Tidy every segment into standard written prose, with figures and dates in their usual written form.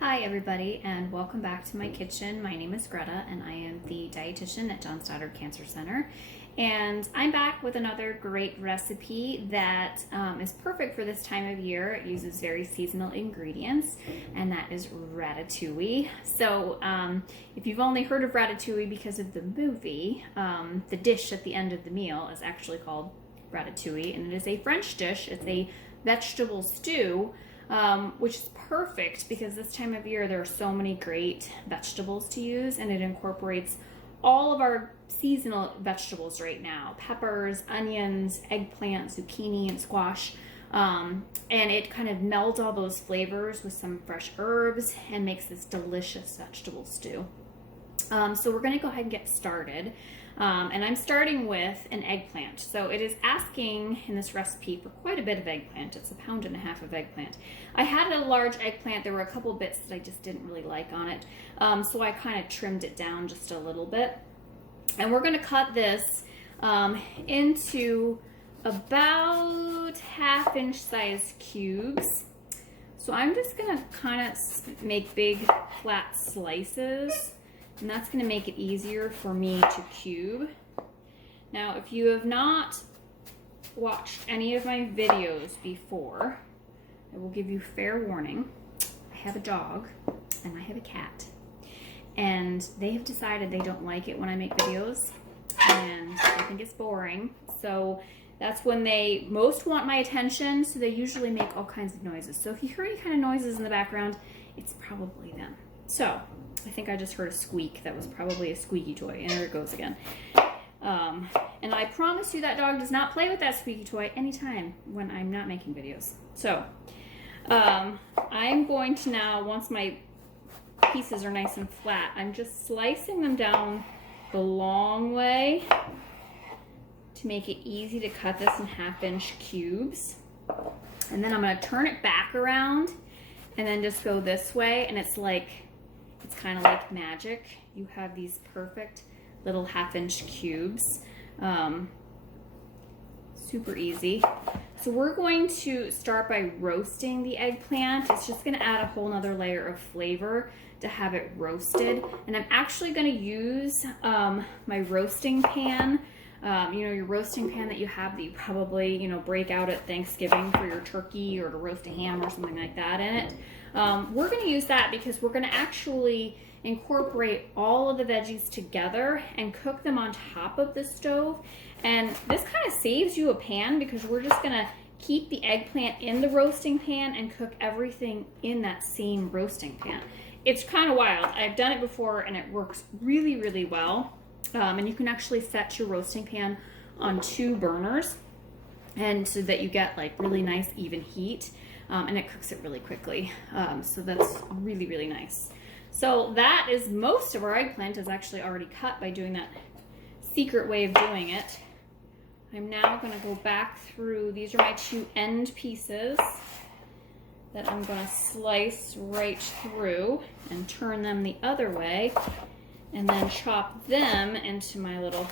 Hi everybody, and welcome back to my kitchen. My name is Greta and I am the dietitian at John Stoddard Cancer Center, and I'm back with another great recipe that is perfect for this time of year. It uses very seasonal ingredients, and that is ratatouille. So if you've only heard of ratatouille because of the movie, the dish at the end of the meal is actually called ratatouille, and it is a French dish. It's a vegetable stew, which is perfect because this time of year there are so many great vegetables to use, and it incorporates all of our seasonal vegetables right now: peppers, onions, eggplant, zucchini, and squash. And it kind of melds all those flavors with some fresh herbs and makes this delicious vegetable stew. So we're going to go ahead and get started. And I'm starting with an eggplant. So it is asking in this recipe for quite a bit of eggplant. It's 1.5 pounds of eggplant. I had a large eggplant. There were a couple bits that I just didn't really like on it. So I kind of trimmed it down just a little bit. And we're going to cut this into about 1/2 inch size cubes. So I'm just going to kind of make big flat slices, and that's going to make it easier for me to cube. Now, if you have not watched any of my videos before, I will give you fair warning. I have a dog and I have a cat, and they have decided they don't like it when I make videos, and they think it's boring. So that's when they most want my attention, so they usually make all kinds of noises. So if you hear any kind of noises in the background, it's probably them. So I think I just heard a squeak. That was probably a squeaky toy, and there it goes again. And I promise you that dog does not play with that squeaky toy anytime when I'm not making videos. So I'm going to now, once my pieces are nice and flat, I'm just slicing them down the long way to make it easy to cut this in 1/2 inch cubes. And then I'm going to turn it back around and then just go this way, and it's kind of like magic. You have these perfect little 1/2 inch cubes. Super easy. So we're going to start by roasting the eggplant. It's just going to add a whole nother layer of flavor to have it roasted. And I'm actually going to use my roasting pan. Your roasting pan that you have that you probably, break out at Thanksgiving for your turkey or to roast a ham or something like that in it. We're going to use that because we're going to actually incorporate all of the veggies together and cook them on top of the stove. And this kind of saves you a pan because we're just going to keep the eggplant in the roasting pan and cook everything in that same roasting pan. It's kind of wild. I've done it before and it works really, really well. And you can actually set your roasting pan on 2 burners, and so that you get like really nice even heat, and it cooks it really quickly. So that's really, really nice. So that is most of our eggplant is actually already cut by doing that secret way of doing it. I'm now going to go back through. These are my 2 end pieces that I'm going to slice right through and turn them the other way, and then chop them into my little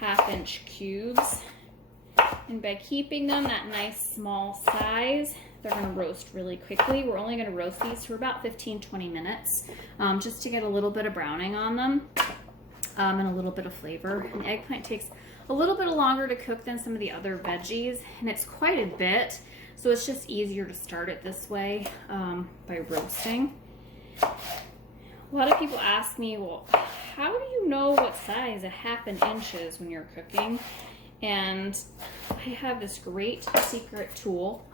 1/2 inch cubes. And by keeping them that nice small size, they're going to roast really quickly. We're only going to roast these for about 15-20 minutes, just to get a little bit of browning on them, and a little bit of flavor. And eggplant takes a little bit longer to cook than some of the other veggies, and it's quite a bit, so it's just easier to start it this way, by roasting. A lot of people ask me, well, how do you know what size 1/2 inch is when you're cooking? And I have this great secret tool.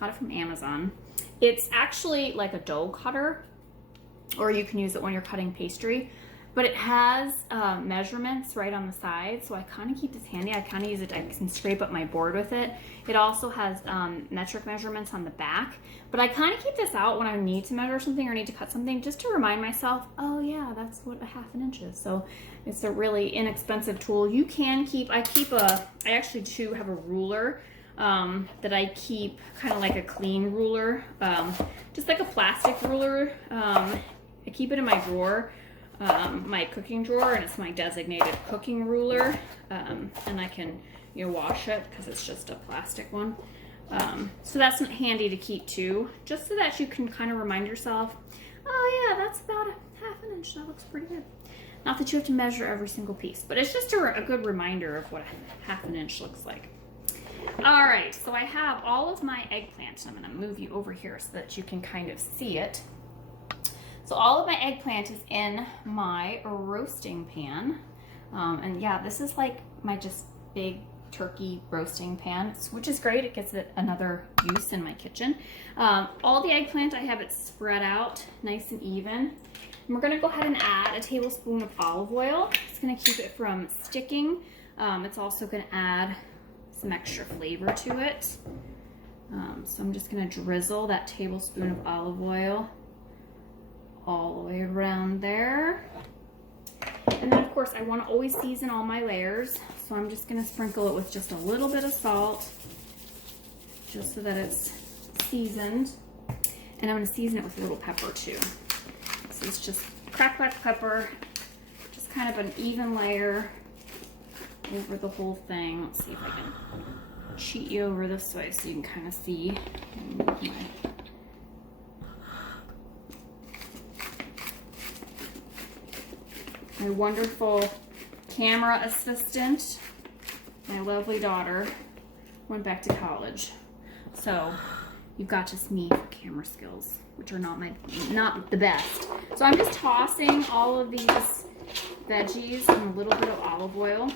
Got it from Amazon. It's actually like a dough cutter, or you can use it when you're cutting pastry, but it has measurements right on the side, so I kind of keep this handy. I kind of use it, I can scrape up my board with it. It also has metric measurements on the back, but I kind of keep this out when I need to measure something or need to cut something, just to remind myself, oh yeah, that's what 1/2 inch is. So it's a really inexpensive tool. You can keep, I actually too have a ruler that I keep kind of like a clean ruler, just like a plastic ruler. I keep it in my drawer, my cooking drawer, and it's my designated cooking ruler, and I can wash it because it's just a plastic one. So that's handy to keep too, just so that you can kind of remind yourself, oh yeah, that's about a ½ inch. That looks pretty good. Not that you have to measure every single piece, but it's just a good reminder of what a ½ inch looks like. All right, so I have all of my eggplant. I'm gonna move you over here so that you can kind of see it. So all of my eggplant is in my roasting pan. And yeah, this is like my just big turkey roasting pan, which is great. It gets it another use in my kitchen. All the eggplant, I have it spread out nice and even. And we're gonna go ahead and add a tablespoon of olive oil. It's gonna keep it from sticking. It's also gonna add some extra flavor to it. So I'm just gonna drizzle that tablespoon of olive oil all the way around there. And then of course I want to always season all my layers, so I'm just going to sprinkle it with just a little bit of salt, just so that it's seasoned. And I'm going to season it with a little pepper too. So it's just cracked black pepper, just kind of an even layer over the whole thing. Let's see if I can cheat you over this way so you can kind of see. My wonderful camera assistant, my lovely daughter, went back to college. So you've got just me for camera skills, which are not the best. So I'm just tossing all of these veggies in a little bit of olive oil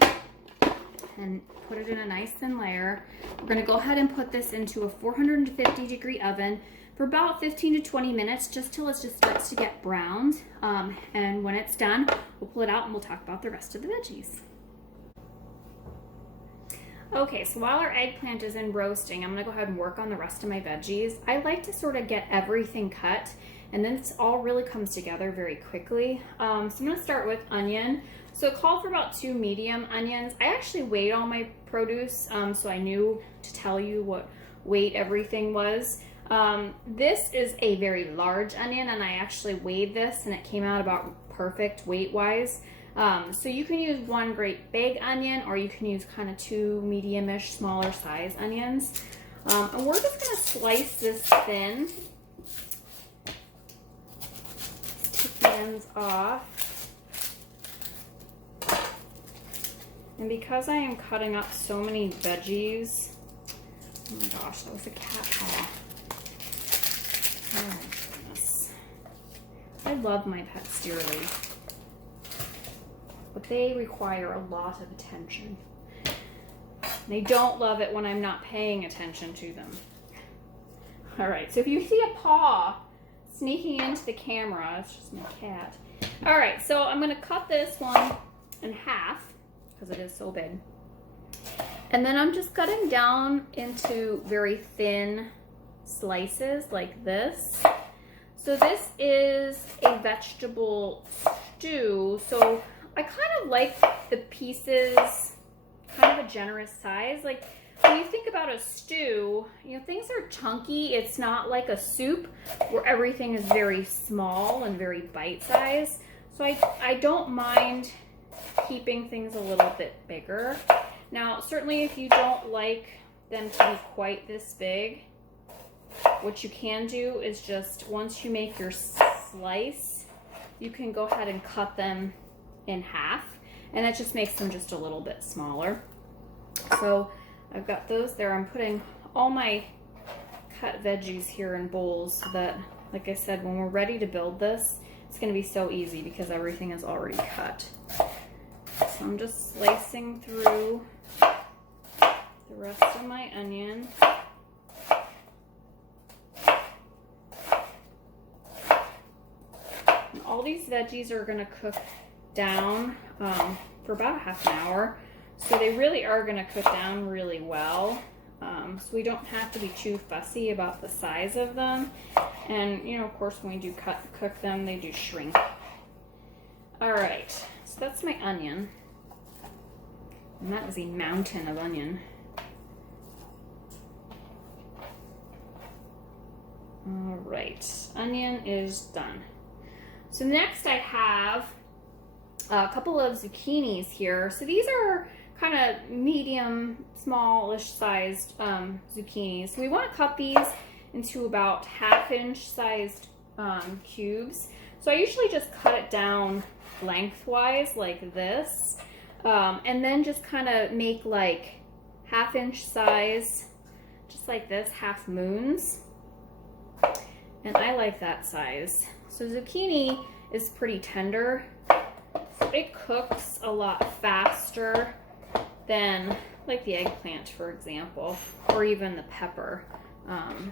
and put it in a nice thin layer. We're gonna go ahead and put this into a 450-degree oven for about 15 to 20 minutes, just till it just starts to get browned. And when it's done, we'll pull it out and we'll talk about the rest of the veggies. Okay, so while our eggplant is in roasting, I'm gonna go ahead and work on the rest of my veggies. I like to sort of get everything cut, and then this all really comes together very quickly. So I'm gonna start with onion. So it called for about 2 medium onions. I actually weighed all my produce, so I knew to tell you what weight everything was. This is a very large onion, and I actually weighed this and it came out about perfect weight-wise. So you can use 1 great big onion, or you can use kind of 2 medium-ish, smaller size onions. And we're just gonna slice this thin. Take the ends off. And because I am cutting up so many veggies, oh my gosh, that was a cat paw. Oh my goodness. I love my pets dearly, but they require a lot of attention. They don't love it when I'm not paying attention to them. All right, so if you see a paw sneaking into the camera, it's just my cat. All right, so I'm gonna cut this one in half because it is so big. And then I'm just cutting down into very thin slices like this. So this is a vegetable stew. So I kind of like the pieces kind of a generous size. Like when you think about a stew, you know, things are chunky. It's not like a soup where everything is very small and very bite-sized. So I don't mind keeping things a little bit bigger. Now, certainly if you don't like them to be quite this big, what you can do is just once you make your slice, you can go ahead and cut them in half, and that just makes them just a little bit smaller. So I've got those there. I'm putting all my cut veggies here in bowls so that, like I said, when we're ready to build this, it's going to be so easy because everything is already cut. So I'm just slicing through the rest of my onion. And all these veggies are going to cook down for about a ½ an hour. So they really are going to cook down really well. So we don't have to be too fussy about the size of them. And, you know, of course, when we do cook them, they do shrink. All right, so that's my onion. And that was a mountain of onion. All right, onion is done. So next I have a couple of zucchinis here. So these are kind of medium, smallish sized zucchini. So we want to cut these into about 1/2 inch sized cubes. So I usually just cut it down lengthwise like this, and then just kind of make like 1/2 inch size, just like this, half moons. And I like that size. So zucchini is pretty tender, so it cooks a lot faster than like the eggplant, for example, or even the pepper.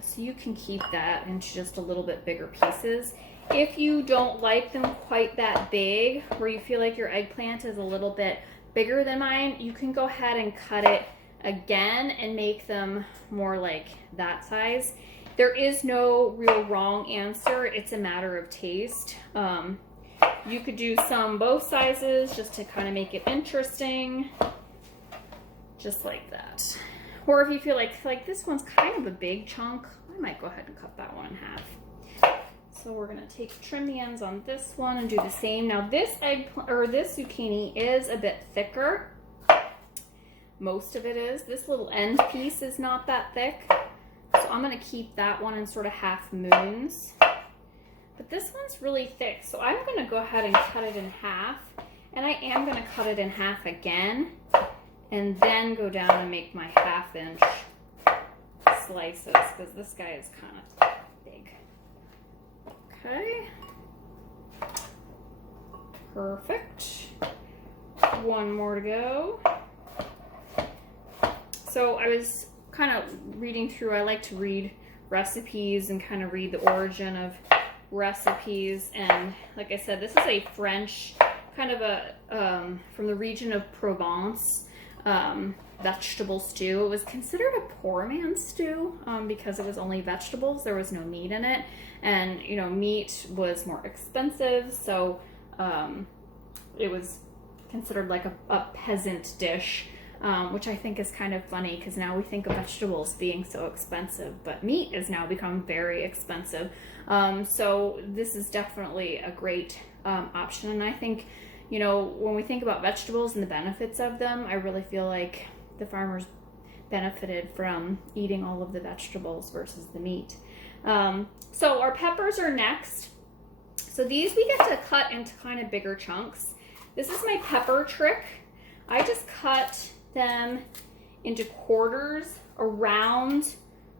So you can keep that into just a little bit bigger pieces. If you don't like them quite that big, where you feel like your eggplant is a little bit bigger than mine, you can go ahead and cut it again and make them more like that size. There is no real wrong answer. It's a matter of taste. You could do some both sizes just to kind of make it interesting, just like that. Or if you feel like this one's kind of a big chunk, I might go ahead and cut that one in half. So we're gonna trim the ends on this one and do the same. Now this this zucchini is a bit thicker. Most of it is. This little end piece is not that thick. So I'm gonna keep that one in sort of half moons. But this one's really thick, so I'm gonna go ahead and cut it in half. And I am gonna cut it in half again, and then go down and make my 1/2 inch slices, because this guy is kind of big. Okay. Perfect. One more to go. So I was kind of reading through, I like to read recipes and kind of read the origin of recipes. And like I said, this is a French, kind of a, from the region of Provence, vegetable stew. It was considered a poor man's stew because it was only vegetables. There was no meat in it. And, you know, meat was more expensive. So it was considered like a peasant dish. Which I think is kind of funny because now we think of vegetables being so expensive, but meat has now become very expensive. So this is definitely a great option. And I think, you know, when we think about vegetables and the benefits of them, I really feel like the farmers benefited from eating all of the vegetables versus the meat. So our peppers are next. So these we get to cut into kind of bigger chunks. This is my pepper trick. I just cut them into quarters around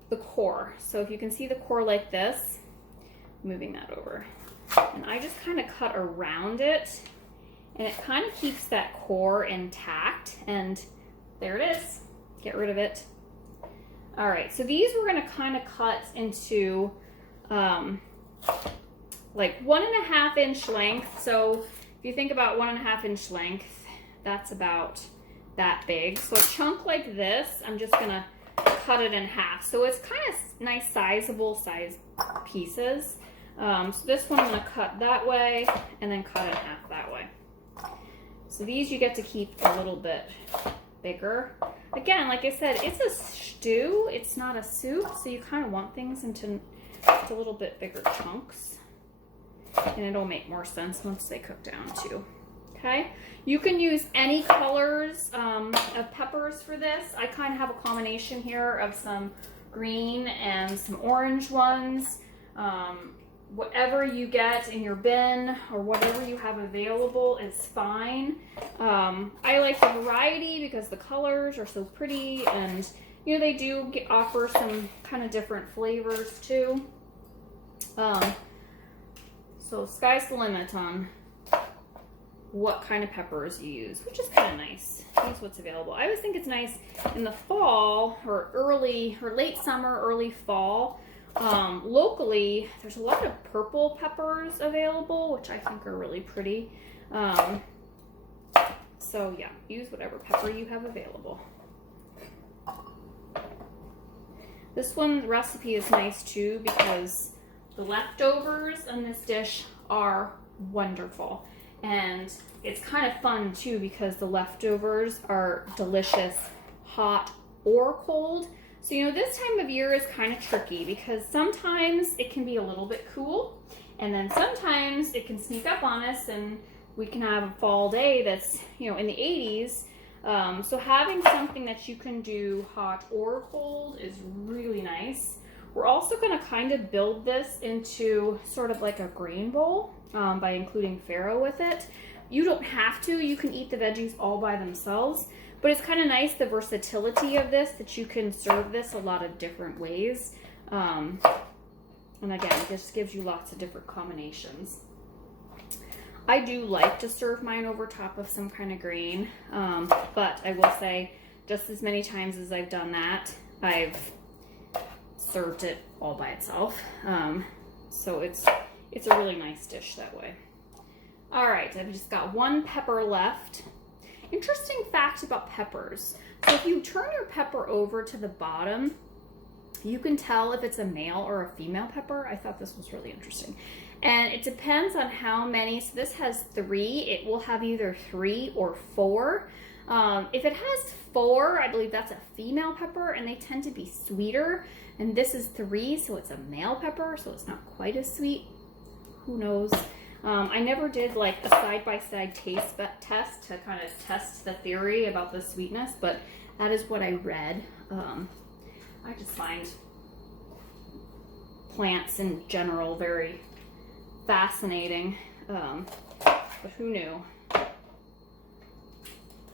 the core. So if you can see the core like this, moving that over, and I just kind of cut around it, and it kind of keeps that core intact. And there it is. Get rid of it. All right, so these we're going to kind of cut into like 1.5 inch length. So if you think about 1.5 inch length, that's about that big. So a chunk like this, I'm just gonna cut it in half. So it's kind of nice sizable size pieces. So this one I'm gonna cut that way and then cut in half that way. So these you get to keep a little bit bigger. Again, like I said, it's a stew, it's not a soup, so you kind of want things into a little bit bigger chunks. And it'll make more sense once they cook down too. Okay, you can use any colors of peppers for this. I kind of have a combination here of some green and some orange ones. Whatever you get in your bin or whatever you have available is fine. I like the variety because the colors are so pretty, and you know they do offer some kind of different flavors too. So sky's the limit on what kind of peppers you use, which is kind of nice. Use what's available. I always think it's nice in the fall or early or late summer, early fall. Locally, there's a lot of purple peppers available, which I think are really pretty. So yeah, use whatever pepper you have available. This one, the recipe is nice too because the leftovers in this dish are wonderful. And it's kind of fun too because the leftovers are delicious, hot or cold. So, you know, this time of year is kind of tricky because sometimes it can be a little bit cool, and then sometimes it can sneak up on us and we can have a fall day that's, you know, in the 80s. So having something that you can do hot or cold is really nice. We're also going to kind of build this into sort of like a grain bowl by including farro with it. You don't have to. You can eat the veggies all by themselves. But it's kind of nice, the versatility of this, that you can serve this a lot of different ways. And again, this gives you lots of different combinations. I do like to serve mine over top of some kind of grain, but I will say just as many times as I've done that, I've served it all by itself. So it's a really nice dish that way. All right, I've just got one pepper left. Interesting fact about peppers. So if you turn your pepper over to the bottom, you can tell if it's a male or a female pepper. I thought this was really interesting. And it depends on how many. So this has 3. It will have either 3 or 4. If it has 4, I believe that's a female pepper, and they tend to be sweeter. And this is 3, so it's a male pepper, so it's not quite as sweet. Who knows? I never did like a side-by-side taste test to kind of test the theory about the sweetness, but that is what I read. I just find plants in general very fascinating, but who knew?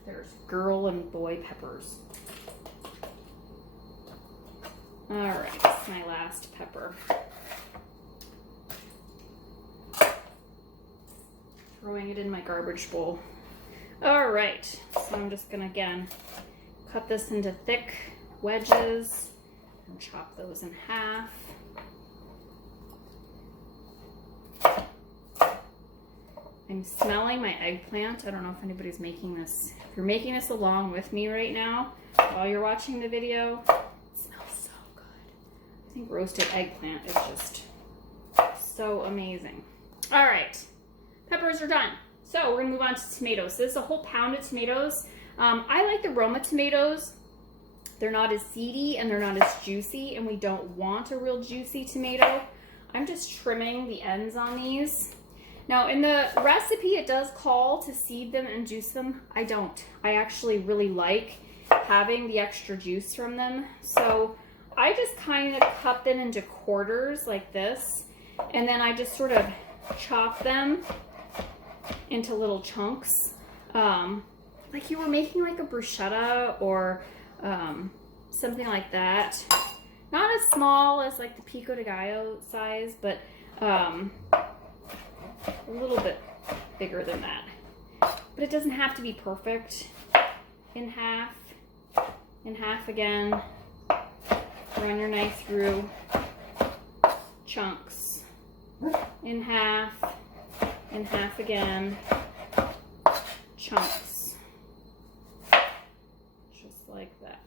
There's girl and boy peppers. All right, this is my last pepper. Throwing it in my garbage bowl. All right, so I'm just gonna, again, cut this into thick wedges and chop those in half. I'm smelling my eggplant. I don't know if anybody's making this. If you're making this along with me right now, while you're watching the video, it smells so good. I think roasted eggplant is just so amazing. All right, peppers are done. So we're gonna move on to tomatoes. So this is a whole pound of tomatoes. I like the Roma tomatoes. They're not as seedy and they're not as juicy, and we don't want a real juicy tomato. I'm just trimming the ends on these. Now in the recipe, it does call to seed them and juice them. I don't. I actually really like having the extra juice from them. So I just kind of cut them into quarters like this, and then I just sort of chop them into little chunks. Like you were making like a bruschetta or something like that. Not as small as like the pico de gallo size, but a little bit bigger than that. But it doesn't have to be perfect. In half again. Run your knife through chunks. In half again. Chunks. Just like that.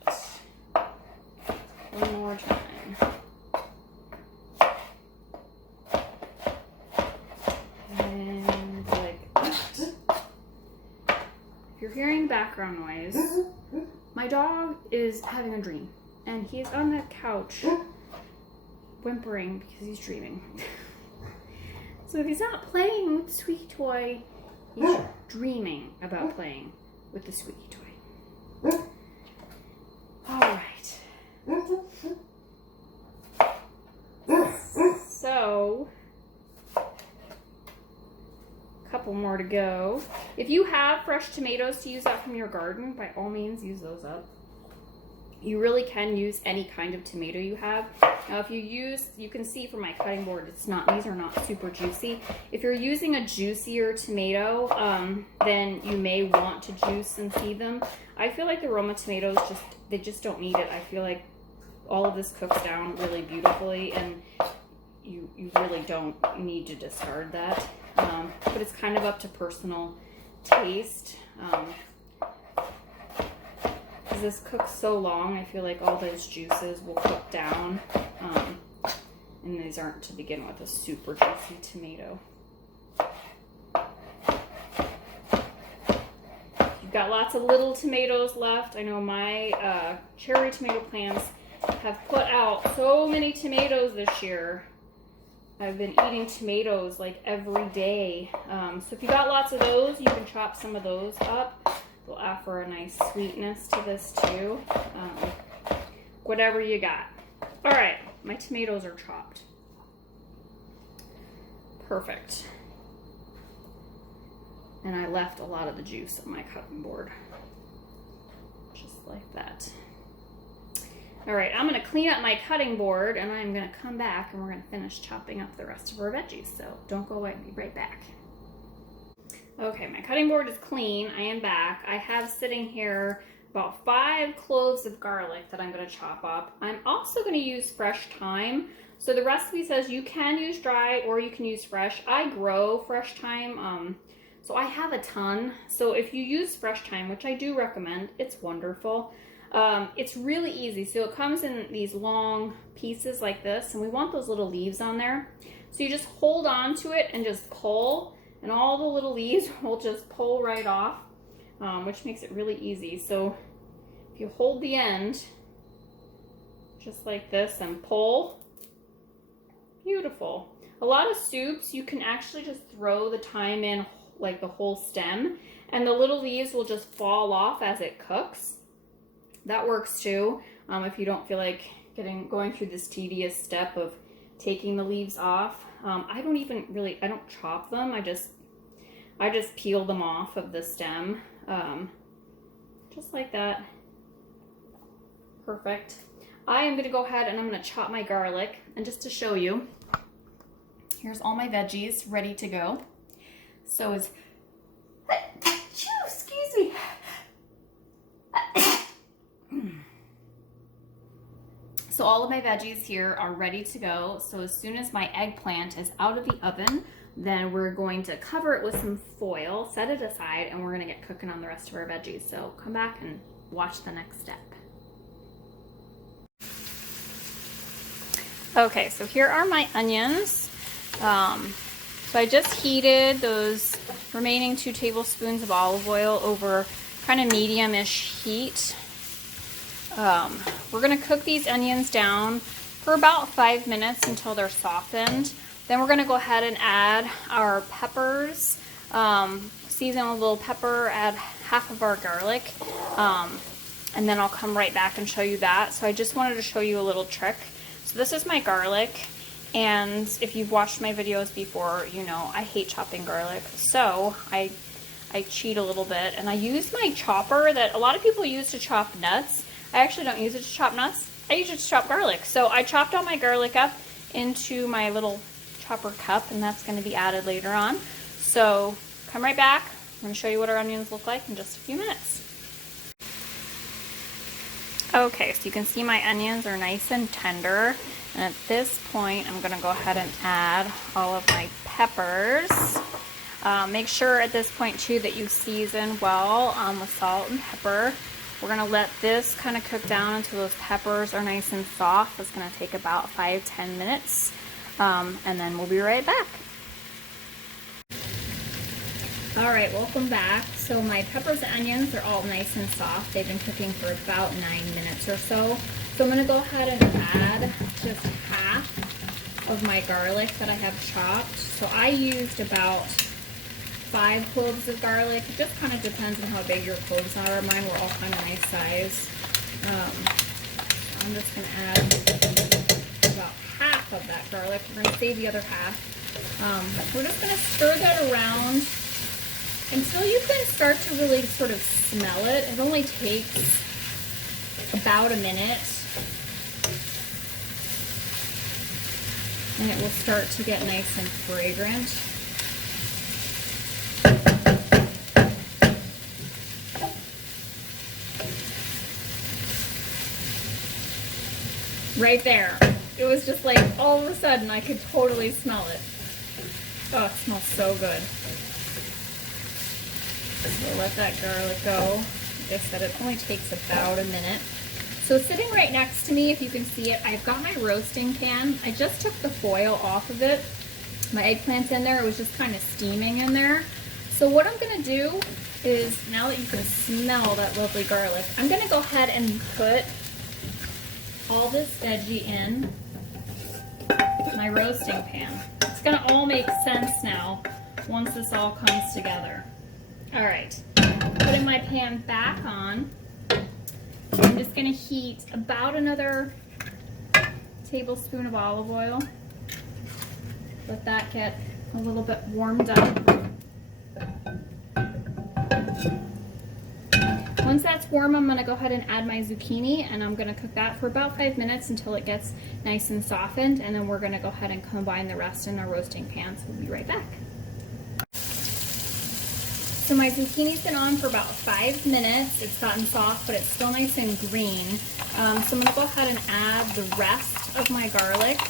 One more time. And like that. If you're hearing background noise, my dog is having a dream. And he's on the couch whimpering because he's dreaming. So if he's not playing with the squeaky toy, he's dreaming about playing with the squeaky toy. All right. So, a couple more to go. If you have fresh tomatoes to use up from your garden, by all means use those up. You really can use any kind of tomato you have. Now if you use, you can see from my cutting board, these are not super juicy. If you're using a juicier tomato, then you may want to juice and seed them. I feel like the Roma tomatoes, they just don't need it. I feel like all of this cooks down really beautifully, and you really don't need to discard that. But it's kind of up to personal taste. Because this cooks so long, I feel like all those juices will cook down. And these aren't, to begin with, a super juicy tomato. You've got lots of little tomatoes left. I know my cherry tomato plants have put out so many tomatoes this year. I've been eating tomatoes like every day. So if you got lots of those, you can chop some of those up. will offer a nice sweetness to this too. Whatever you got. All right, my tomatoes are chopped. Perfect. And I left a lot of the juice on my cutting board. Just like that. All right, I'm gonna clean up my cutting board and I'm gonna come back and we're gonna finish chopping up the rest of our veggies. So don't go away, I'll be right back. Okay, my cutting board is clean. I am back. I have sitting here about 5 cloves of garlic that I'm gonna chop up. I'm also gonna use fresh thyme. So the recipe says you can use dry or you can use fresh. I grow fresh thyme, so I have a ton. So if you use fresh thyme, which I do recommend, it's wonderful. It's really easy. So it comes in these long pieces like this, and we want those little leaves on there. So you just hold on to it and just pull, and all the little leaves will just pull right off, which makes it really easy. So if you hold the end, just like this, and pull, beautiful. A lot of soups, you can actually just throw the thyme in like the whole stem, and the little leaves will just fall off as it cooks. That works too, if you don't feel like going through this tedious step of taking the leaves off. I don't chop them. I just peel them off of the stem, just like that. Perfect. I am gonna go ahead and I'm gonna chop my garlic, and just to show you, here's all my veggies ready to go. So it's, excuse me. So all of my veggies here are ready to go. So as soon as my eggplant is out of the oven, then we're going to cover it with some foil, set it aside, and we're gonna get cooking on the rest of our veggies. So come back and watch the next step. Okay, so here are my onions. So I just heated those remaining 2 tablespoons of olive oil over kind of medium-ish heat. We're gonna cook these onions down for about 5 minutes until they're softened. Then we're gonna go ahead and add our peppers, season with a little pepper, add half of our garlic, and then I'll come right back and show you that. So I just wanted to show you a little trick. So this is my garlic, and if you've watched my videos before, you know I hate chopping garlic. So I cheat a little bit, and I use my chopper that a lot of people use to chop nuts. I actually don't use it to chop nuts. I use it to chop garlic. So I chopped all my garlic up into my little chopper cup, and that's going to be added later on. So come right back. I'm going to show you what our onions look like in just a few minutes. Okay, so you can see my onions are nice and tender. And at this point, I'm going to go ahead and add all of my peppers. Make sure at this point too that you season well with salt and pepper. We're gonna let this kind of cook down until those peppers are nice and soft. It's gonna take about 5-10 minutes, and then we'll be right back. All right, welcome back. So my peppers and onions are all nice and soft. They've been cooking for about 9 minutes or so. So I'm gonna go ahead and add just half of my garlic that I have chopped. So I used about 5 cloves of garlic. It just kind of depends on how big your cloves are. Mine were all kind of nice size. I'm just going to add about half of that garlic. We're going to save the other half. We're just going to stir that around until you can start to really sort of smell it. It only takes about a minute, and it will start to get nice and fragrant. Right there. It was just like all of a sudden I could totally smell it. Oh, it smells so good. So let that garlic go. Like I said, it only takes about a minute. So sitting right next to me, if you can see it, I've got my roasting pan. I just took the foil off of it. My eggplant's in there. It was just kind of steaming in there. So what I'm going to do is, now that you can smell that lovely garlic, I'm going to go ahead and put all this veggie in my roasting pan. It's gonna all make sense now once this all comes together. All right, Putting my pan back on. I'm just gonna heat about another tablespoon of olive oil. Let that get a little bit warmed up. Once that's warm, I'm gonna go ahead and add my zucchini, and I'm gonna cook that for about 5 minutes until it gets nice and softened, and then we're gonna go ahead and combine the rest in our roasting pan, so we'll be right back. So my zucchini's been on for about 5 minutes. It's gotten soft, but it's still nice and green. So I'm gonna go ahead and add the rest of my garlic.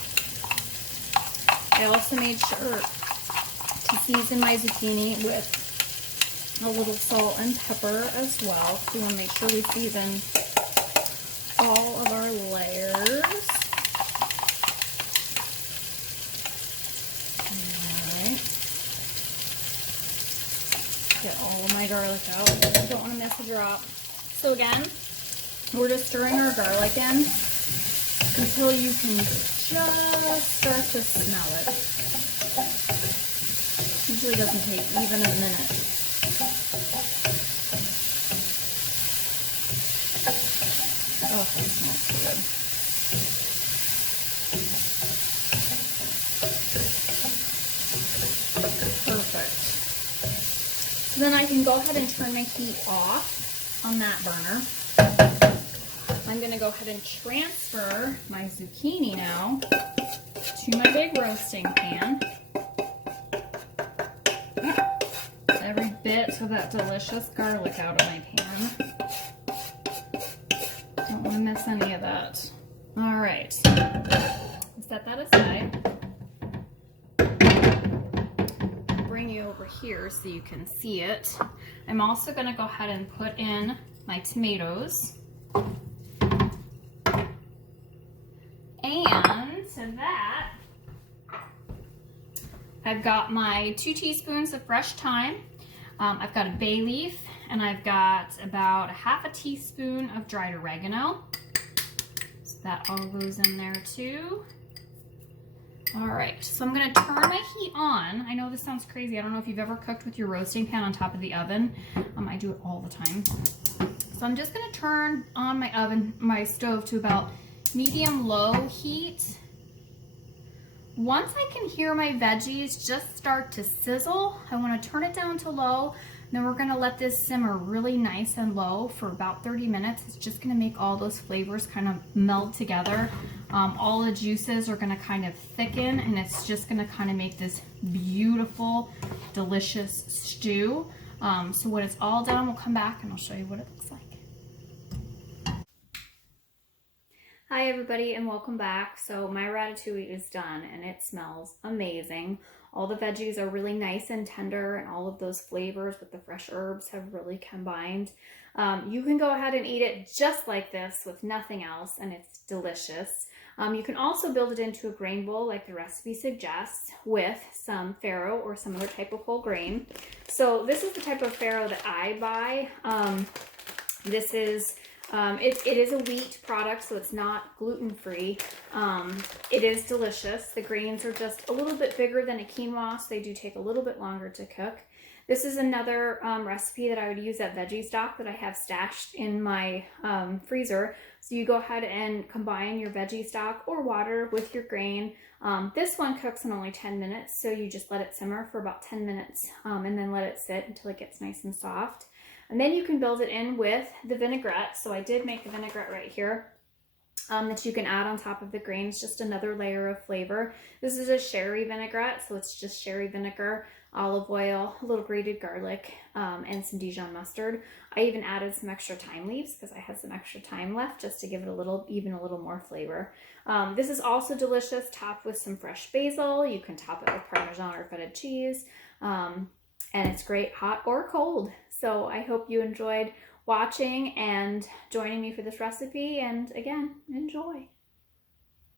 I also made sure to season my zucchini with a little salt and pepper as well. So we want to make sure we season all of our layers. Alright. Get all of my garlic out. Don't want to miss a drop. So again, we're just stirring our garlic in until you can just start to smell it. Usually doesn't take even a minute. Oh, that smells good. Perfect. So then I can go ahead and turn my heat off on that burner. I'm going to go ahead and transfer my zucchini now to my big roasting pan. Every bit of that delicious garlic out of my pan. Don't want to miss any of that. All right, set that aside. Bring you over here so you can see it. I'm also going to go ahead and put in my tomatoes. And to that, I've got my 2 teaspoons of fresh thyme. I've got a bay leaf, and I've got about a half a teaspoon of dried oregano. So that all goes in there too. All right, so I'm gonna turn my heat on. I know this sounds crazy. I don't know if you've ever cooked with your roasting pan on top of the oven. I do it all the time. So I'm just gonna turn on my stove to about medium-low heat. Once I can hear my veggies just start to sizzle, I want to turn it down to low. Then we're going to let this simmer really nice and low for about 30 minutes. It's just going to make all those flavors kind of meld together. All the juices are going to kind of thicken, and it's just going to kind of make this beautiful, delicious stew. So when it's all done, we'll come back and I'll show you what it looks like. Hi everybody and welcome back. So my ratatouille is done and it smells amazing. All the veggies are really nice and tender, and all of those flavors with the fresh herbs have really combined. You can go ahead and eat it just like this with nothing else, and it's delicious. You can also build it into a grain bowl like the recipe suggests, with some farro or some other type of whole grain. So this is the type of farro that I buy. This is it is a wheat product, so it's not gluten-free. It is delicious. The grains are just a little bit bigger than a quinoa, so they do take a little bit longer to cook. This is another recipe that I would use that veggie stock that I have stashed in my freezer. So you go ahead and combine your veggie stock or water with your grain. This one cooks in only 10 minutes, so you just let it simmer for about 10 minutes and then let it sit until it gets nice and soft. And then you can build it in with the vinaigrette. So I did make the vinaigrette right here that you can add on top of the grains, just another layer of flavor. This is a sherry vinaigrette, so it's just sherry vinegar, olive oil, a little grated garlic, and some Dijon mustard. I even added some extra thyme leaves because I had some extra thyme left just to give it even a little more flavor. This is also delicious, topped with some fresh basil. You can top it with Parmesan or feta cheese. And it's great hot or cold. So I hope you enjoyed watching and joining me for this recipe, and again, enjoy.